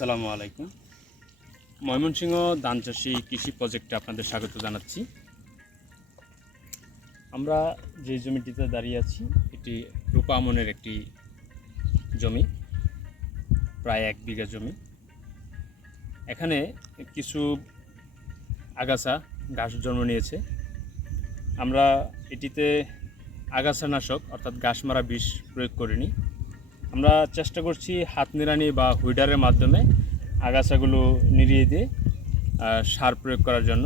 আসসালামু আলাইকুম। ময়মনসিংহ ধান চাষি কৃষি প্রজেক্টে আপনাদের স্বাগত জানাচ্ছি। আমরা যে জমিটিতে দাঁড়িয়ে আছি, এটি রূপা আমনের একটি জমি, প্রায় এক বিঘা জমি। এখানে কিছু আগাছা ঘাস জন্ম নিয়েছে। আমরা এটিতে আগাছানাশক, অর্থাৎ ঘাস মারা বিষ প্রয়োগ করিনি। আমরা চেষ্টা করছি হাত নিড়ানি বা হুইডারের মাধ্যমে আগাছাগুলো নিড়িয়ে দিয়ে সার প্রয়োগ করার জন্য।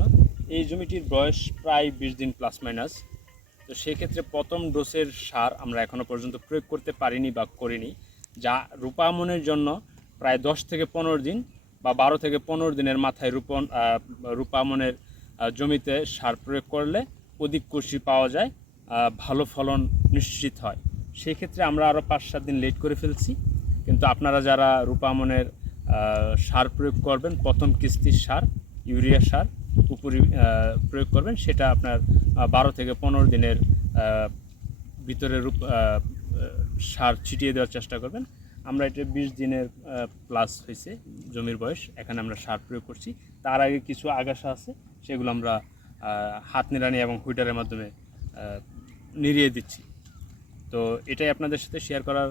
এই জমিটির বয়স প্রায় বিশ দিন প্লাস মাইনাস তো সেক্ষেত্রে প্রথম ডোসের সার আমরা এখনও পর্যন্ত প্রয়োগ করতে পারিনি বা করিনি, যা রূপামনের জন্য প্রায় দশ থেকে পনেরো দিন বা বারো থেকে পনেরো দিনের মাথায় রূপন রূপামনের জমিতে সার প্রয়োগ করলে অধিক কৃষি পাওয়া যায় ভালো ফলন নিশ্চিত হয়। সেই ক্ষেত্রে আমরা আরও পাঁচ সাত দিন লেট করে ফেলছি। কিন্তু আপনারা যারা রূপামনের সার প্রয়োগ করবেন, প্রথম কিস্তির সার, ইউরিয়া সার উপরি প্রয়োগ করবেন, সেটা আপনার বারো থেকে পনেরো দিনের ভিতরে রূপ সার ছিটিয়ে দেওয়ার চেষ্টা করবেন। আমরা এটা বিশ দিনের প্লাস হয়েছে জমির বয়স, এখানে আমরা সার প্রয়োগ করছি। তার আগে কিছু আগাছা আছে, সেগুলো আমরা হাত নিড়ানি এবং হুইটারের মাধ্যমে নিড়িয়ে দিচ্ছি। তো এটাই আপনাদের সাথে শেয়ার করার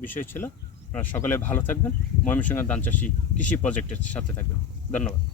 বিষয় ছিল। আপনারা সকলে ভালো থাকবেন। ময়মনসিংহ ধান চাষি কৃষি প্রজেক্টের সাথে থাকবেন। ধন্যবাদ।